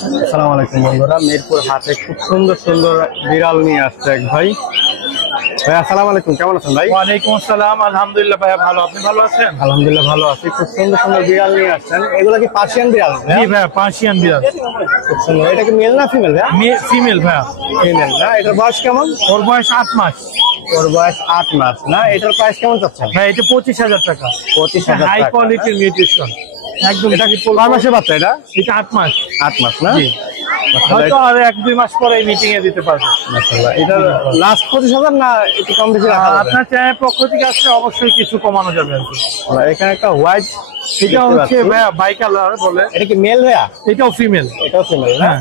আসসালামু আলাইকুম বন্ধুরা, মিরপুর হাটে খুব সুন্দর সুন্দর বিড়াল নিয়ে আসছে এক ভাই। ভাই আসসালামু আলাইকুম, কেমন আছেন ভাই? ওয়ালাইকুম আসসালাম, আলহামদুলিল্লাহ ভাইয়া ভালো, আপনি ভালো আছেন? আলহামদুলিল্লাহ ভালো আছি। খুব সুন্দর সুন্দর বিড়াল নিয়ে আসছেন, এগুলো কি পার্সিয়ান বিড়াল? জি ভাইয়া, পার্সিয়ান বিড়াল। খুব সুন্দর। এটা কি মেল না ফিমেল ভাইয়া? ফিমেল ভাইয়া। ফিমেল না? এটার বয়স কেমন? ওর বয়স 8 মাস। ওর বয়স 8 মাস না? এটার প্রাইস কেমন চাচ্ছেন? ভাই এটা 25,000 টাকা। 25,000 হাই টাকা। কোয়ালিটির নিউট্রিশন একদম। এটা কি কয় মাসের বাচ্চা এটা? এটা 8 মাস। 8 মাস না? জি, হয়তো আর 1-2 মাস পরে মিটিং এ দিতে পারবে। মাশাআল্লাহ। এটা লাস্ট 25,000 না একটু কম বেশি রাখা যাবে? আপনার চ্যানেল পক্ষ থেকে আসলে অবশ্যই কিছু কমানো যাবে আর কি। এখানে একটা হোয়াইট, এটা হচ্ছে ভাইয়া বাই কালার বলে। এটা কি মেল ভাইয়া? এটাও ফিমেল। এটাও ফিমেল না? হ্যাঁ,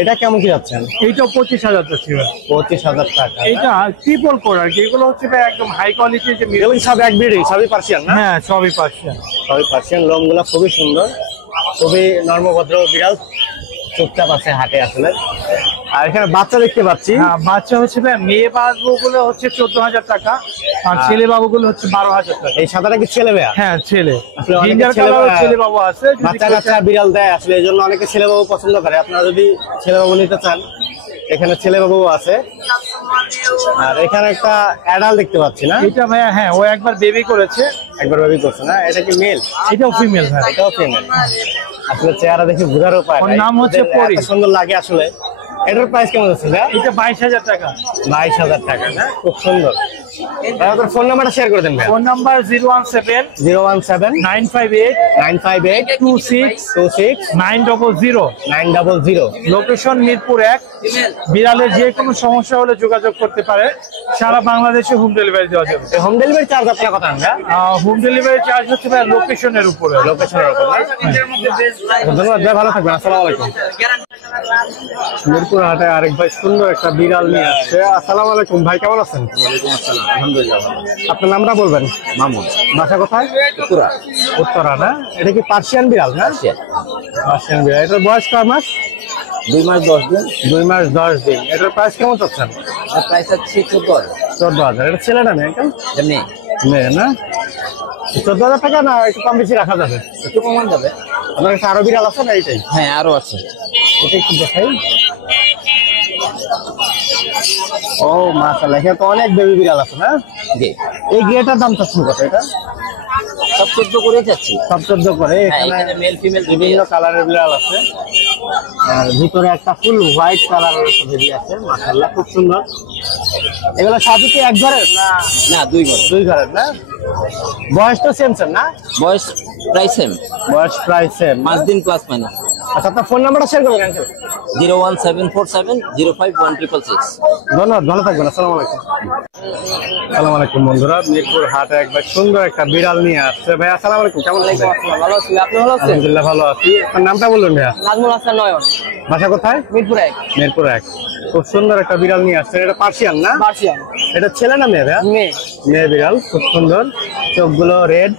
এটা কেমন কি যাচ্ছেন? এইটাও 25,000 টাকা ছিল। 25,000 টাকা। এইটা ট্রিপল কোড আর কি। এগুলো হচ্ছে ভাই একদম হাই কোয়ালিটির যে এগুলো সব এক ব্রিডিং, সবই পার্সিয়ান না? হ্যাঁ, সবই পার্সিয়ান। সবই পার্সিয়ান। লোমগুলো খুবই সুন্দর, খুবই নর্মভদ্র বিড়াল, চুপচাপ আছে হাটে আসলে। আর এখানে বাচ্চা দেখতে পাচ্ছি। হ্যাঁ, বাচ্চা হচ্ছে ভাই মেয়ে বাবুগুলো হচ্ছে 14,000 টাকা আর ছেলে বাবুগুলো হচ্ছে 12,000 টাকা। এই সাদাটা কি ছেলে ভাইয়া? হ্যাঁ ছেলে, আসলে অনেকে জিঞ্জার ছেলে কালার বা- ছেলে বাবু আছে। যদি বাচ্চা কেউ কাচ্চা চায়- বিড়াল দেয় আসলে, এই জন্য অনেকে ছেলে বাবু পছন্দ করে। আপনারা যদি ছেলে বাবু নিতে চান, এখানে ছেলে বাবু আছে। আর এখানে একটা অ্যাডাল দেখতে পাচ্ছি না? এটা ভাইয়া হ্যাঁ, ও একবার বেবি করেছে। একবার বেবি করছে না? এটা কি মেল? এটাও ফিমেল ভাই। এটাও ফিমেল। আসলে চেহারা দেখে বোঝার উপায় ওর নাই। নাম হচ্ছে ওদের পরি। এত সুন্দর লাগে আসলে। এটার প্রাইস কেমন আছে ভাইয়া? এটা 22,000 টাকা। 22,000 টাকা না? খুব সুন্দর। তাহলে ফোন নাম্বারটা শেয়ার করে দেন ভাইয়া। Phone number 017 017 958 958 26 26 900। 900। লোকেশন মিরপুর 1। বিড়ালের যে কোনো সমস্যা হলে যোগাযোগ করতে পারে। সারা বাংলাদেশে হোম ডেলিভারি দেওয়া যাবে। হোম ডেলিভারি চার্জ আপনার কথা না? হোম ডেলিভারি চার্জ হচ্ছে ভাই লোকেশনের উপরে। লোকেশনের উপর না? ধন্যবাদ ভাই, ভালো থাকবেন। আসসালামু আলাইকুম। মিরপুর হাটে আরেক ভাই সুন্দর একটা বিড়াল নিয়ে আসছে। আসসালামু আলাইকুম ভাই, কেমন আছেন? ওয়ালাইকুম আসসালাম, আলহামদুলিল্লাহ ভালো। আপনার নামটা বলবেন? মামুন, বাসা কোথায়? উত্তরা। উত্তরা না? এটা কি পার্সিয়ান বিড়াল না? পার্সিয়ান বিড়াল। এটার বয়স কয় মাস? 2 মাস 10 দিন। 2 মাস 10 দিন। এটার প্রাইস কেমন চাচ্ছেন? আর প্রাইস হচ্ছে 14,000। 14,000। এটা ছেলে না মেয়ে আঙ্কেল? এমনি মেয়ে না? 14,000 টাকা না একটু কম বেশি রাখা যাবে? একটু কমান যাবে। আপনার কাছে আরো বিড়াল আছে না? এইটাই? হ্যাঁ, আরো আছে। এটা একটু দেখাই। ও মাশাআল্লাহ, এখানে তো অনেক বেবি বিড়াল আছে না? জি, এই গেটার দাম চাচ্ছেন কত? এটা সব 14 করে যাচ্ছি। সব 14 করে। হ্যাঁ, এখানে এখানে মেল ফিমেল বিভিন্ন কালারের বিড়াল আছে। আর ভিতরে একটা ফুল হোয়াইট কালারের বেবি আছে। মাশাআল্লাহ, খুব সুন্দর। এগুলো সবই কি এক ঘরের না না, 2 করে। 2 ঘরের না? বয়স তো সেম সেম না? বয়স প্রায় সেম, বয়স প্রায় সেম। 5 দিন প্লাস মাইনাস। আচ্ছা, আপনার ফোন নাম্বারটা শেয়ার করবেন আঙ্কেল? 01747051666। ধন্যবাদ, ভালো থাকবেন। আসসালামু আলাইকুম। আসসালামু আলাইকুম বন্ধুরা, মিরপুর হাটে একবার সুন্দর একটা বিড়াল নিয়ে আসছে। ভাই আসসালামু আলাইকুম, কেমন আছেন? ভালো আছি, আপনি ভালো আছেন? আলহামদুলিল্লাহ ভালো আছি। আপনার নামটা বলবেন ভাইয়া? নাজমুল হাসান নয়ন, বাসা কোথায়? মিরপুর 1। মিরপুর 1। খুব সুন্দর একটা বিড়াল নিয়ে আসছে। এটা পার্সিয়ান না? পার্সিয়ান। এটা ছেলে না মেয়ে ভাইয়া? মেয়ে। মেয়ে বিড়াল, খুব সুন্দর, চোখগুলো রেড।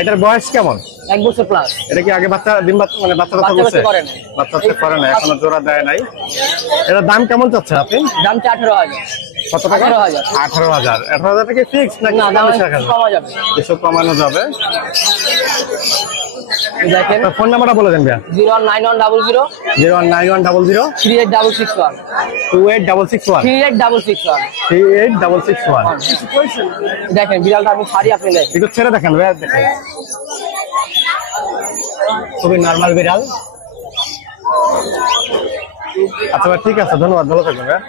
এটার বয়স কেমন? 1 বছর প্লাস। এটা কি আগে বাচ্চা ডিম বাচ্চা মানে বাচ্চা বাচ্চা করছে? বাচ্চা করে নাই। বাচ্চা করে না, এখনো জোড়া দেয় নাই। এটার দাম কেমন চাচ্ছেন আপনি? দাম 18,000। কত টাকা? 18,000। 18,000। 18,000 টাকা ফিক্স নাকি না, দাম বেশি রাখা যাবে? কমা যাবে। কিছু কমানো যাবে। দেখেন আপনার ফোন নাম্বারটা বলে দেন ভাইয়া। 09100 09100 38661 2861 38661। 3861। দেখেন বিড়ালটা আমি ছাড়ি, আপনি দেখেন। একটু ছেড়ে দেখেন ভাইয়া, দেখেন। খুবই নর্মাল বিড়াল। আচ্ছা ভাই, ঠিক আছে, ধন্যবাদ, ভালো থাকবেন ভাইয়া।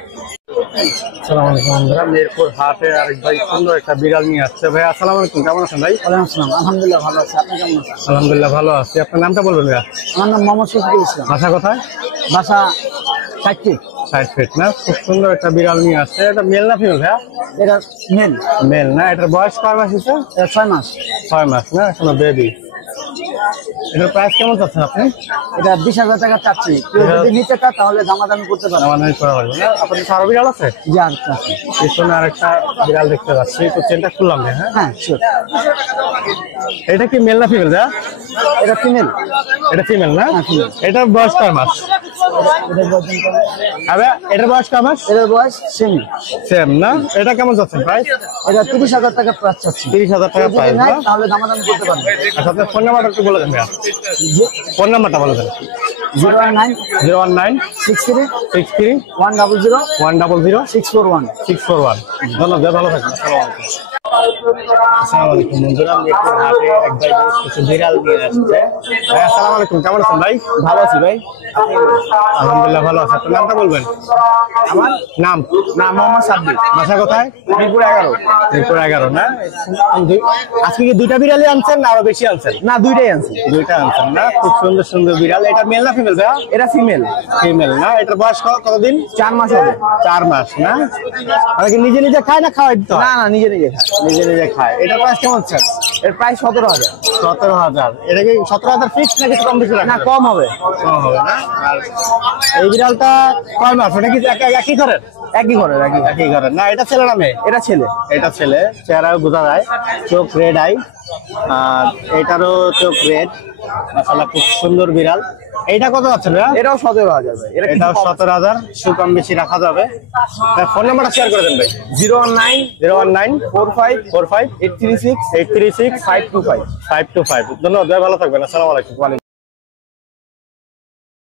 আসসালামু আলাইকুম বন্ধুরা, মিরপুর হাটে আরেক ভাই সুন্দর একটা বিড়াল নিয়ে আসছে। ভাই আসসালামু আলাইকুম, কেমন আছেন ভাই? ওয়ালাইকুম আসসালাম, আলহামদুলিল্লাহ ভালো আছি, আপনি কেমন আছেন? আলহামদুলিল্লাহ ভালো আছি। আপনার নামটা বলবেন ভাইয়া? আমার নাম মোহাম্মদ শফিকুল ইসলাম, বাসা কোথায়? বাসা 60 ফিট। 60 ফিট না? খুব সুন্দর একটা বিড়াল নিয়ে আসছে। এটা মেল না ফিমেল ভাইয়া? এটা মেল। মেল না? এটার বয়স কয় মাস হয়েছে? এটা 6 মাস। 6 মাস না? এখনো বেবি। এটার প্রাইস কেমন চাচ্ছেন আপনি? এটা 20,000 টাকা চাচ্ছি। কেউ যদি নিতে চায় তাহলে দামাদামি করতে পারে। আমাদের করা হবে না? আপনার কাছে আরো বিড়াল আছে? জি, আর চাচ্ছি। পিছনে আরেকটা বিড়াল দেখতে পাচ্ছি। তো চেনটা খুললাম না? হ্যাঁ, হ্যাঁ শিওর। এটা কি মেল না ফিমেল ভাইয়া? এটা ফিমেল। এটা ফিমেল না? এটার বয়স কয় মাস? এটার বয়স এটার বয়স কয় মাস? এটার বয়স সেম। সেম না? এটা কেমন যাচ্ছে প্রাইস? এটা 30,000 টাকা প্রাইস চাচ্ছি। 30,000 টাকা যদি প্রাইস না? নেয় তাহলে দামাদামি করতে পারবে। আচ্ছা, আপনার ফোন নাম্বারটা একটু বলে দেন ভাইয়া। ফোন নাম্বারটা বলে দেন। 019 019 63 63 100 100 641। 641। ধন্যবাদ, ভালো থাকবেন। আসসালামু আলাইকুম বন্ধুরা, আমি একটু হাটে এক ভাই কিছু বিড়াল নিয়ে আসছে। ভাই আসসালামু আলাইকুম, কেমন আছেন ভাই? ভালো আছি ভাই। আলহামদুলিল্লাহ ভালো আছে। আপনার নামটা বলবেন? আমার নাম? নাম মোহাম্মদ সাব্বির, বাসা কোথায়? মিরপুর 11। মিরপুর 11 না? আজকে কি দুইটা বিড়ালই আনছেন না আরো বেশি আনছেন? না, দুইটাই আনছি। দুইটা আনছেন না? খুব সুন্দর সুন্দর বিড়াল। এটা মেল না ফিমেল ভাইয়া? এটা ফিমেল, ফিমেল না? এটার বয়স কতদিন? 4 মাস হবে। 4 মাস না? আর কি নিজে নিজে খায় না খাওয়াই দিতে হয়? না না, নিজে নিজে খায়। নিজে নিজে খায়। এটার প্রাইস কেমন হচ্ছে? এর প্রাইস 17,000। 17,000। এটা কি 17,000 ফিক্স না কিছু কম বেশি রাখা না, যাবে? কম হবে। কম হবে না? আর এই বিড়ালটা কয় মাস? এটা কি একই ঘরের? একই ঘরে একই। একই ঘরের না? এটা ছেলে না মেয়ে? এটা ছেলে। এটা ছেলে, চেহারাও বোঝা যায়, চোখ রেড আই, আর এটারও চোখ রেড। মাশাআল্লাহ খুব সুন্দর বিড়াল। এইটা কত আছে ভাইয়া? এটাও 17,000 ভাই। এটা এটাও 17,000, কম বেশি রাখা যাবে। ফোন নাম্বারটা শেয়ার করে দেন ভাই। 019 019 45 45 836 836 525। 525। ধন্যবাদ ভাই, ভালো থাকবেন। আসসালামু আলাইকুম।